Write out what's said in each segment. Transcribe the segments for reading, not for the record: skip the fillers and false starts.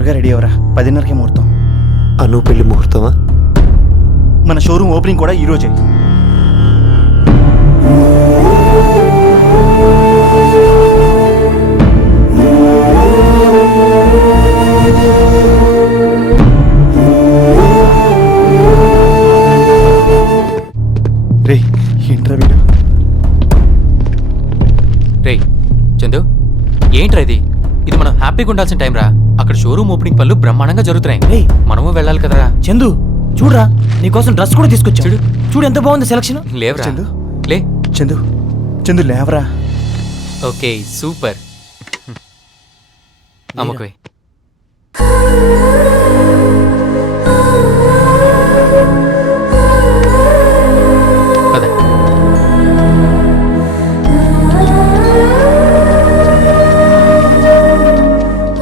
త్వరగా రెడీ అవరా, 10:30కే ముహూర్తం. అను పెళ్లి ముహూర్తమా? మన షోరూమ్ ఓపెనింగ్ కూడా ఈరోజే. రే ఇంటర్వ్యూ. రే చందు, ఏంట్రా ఇది? ఇది మనం హ్యాపీగా ఉండాల్సిన టైం రా. అక్కడ షోరూమ్ ఓపెనింగ్ పనులు బ్రహ్మాండంగా జరుగుతున్నాయి. రేయ్ మనము వెళ్ళాలి కదరా. చందు చూడరా, నీకోసం డ్రెస్ కూడా తీసుకొచ్చా. చూడు ఎంత బాగుంది సెలక్షన్. లేవరా చందు. లే. చందు చందు లేవరా. Okay super. అమ్మకోయ్. పద.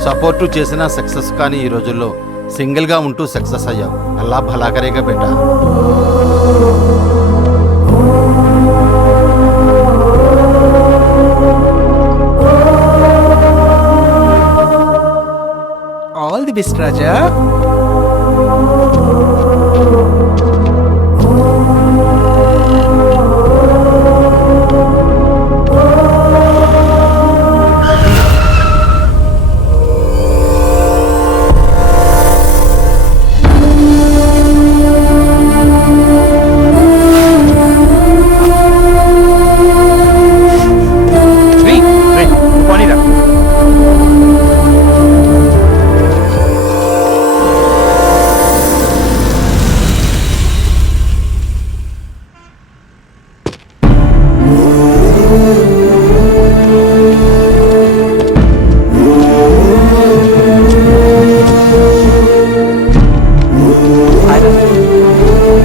సపోర్టు చేసిన సక్సెస్ కానీ ఈ రోజుల్లో సింగిల్గా ఉంటూ సక్సెస్ అయ్యావు. అల్లా భలా కరేగా బేటా. ఆల్ ది బెస్ట్ రాజా. రే పోనీరా.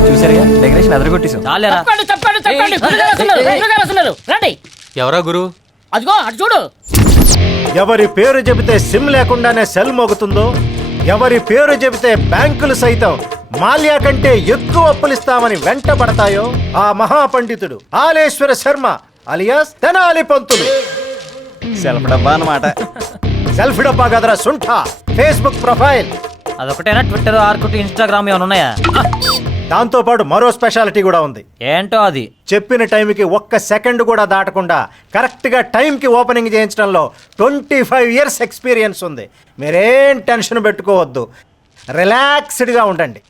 చూసారుగా డెకరేషన్ అదరగొట్టేసాం. చాలేరా. రండి. ఎవరా గురు? అదిగో అటు చూడు. ఎవరి పేరు చెబితే సిమ్ లేకుండానే సెల్ మోగుతుందో, ఎవరి పేరు చెబితే బ్యాంకులు సైతం మాల్యా కంటే ఎక్కువ అప్పులిస్తామని వెంట పడతాయో ఆ మహాపండితుడు ఆలేశ్వర శర్మ అలియాస్ తెనాలి పంతులు. సెల్ఫ్ డబ్బా అన్నమాట. సెల్ఫ్ డబ్బా కదరా సుంఠ. Facebook profile. అదొకటేనా? ట్విట్టర్, ఆర్కుట్, ఇన్స్టాగ్రామ్ ఏమైనా ఉన్నాయా? దాంతో పాటు మరో స్పెషాలిటీ కూడా ఉంది. ఏంటో అది? చెప్పిన టైంకి ఒక్క సెకండ్ కూడా దాటకుండా కరెక్ట్గా టైంకి ఓపెనింగ్ చేయించడంలో 25 years ఎక్స్పీరియన్స్ ఉంది. మీరేం టెన్షన్ పెట్టుకోవద్దు, రిలాక్స్డ్గా ఉండండి.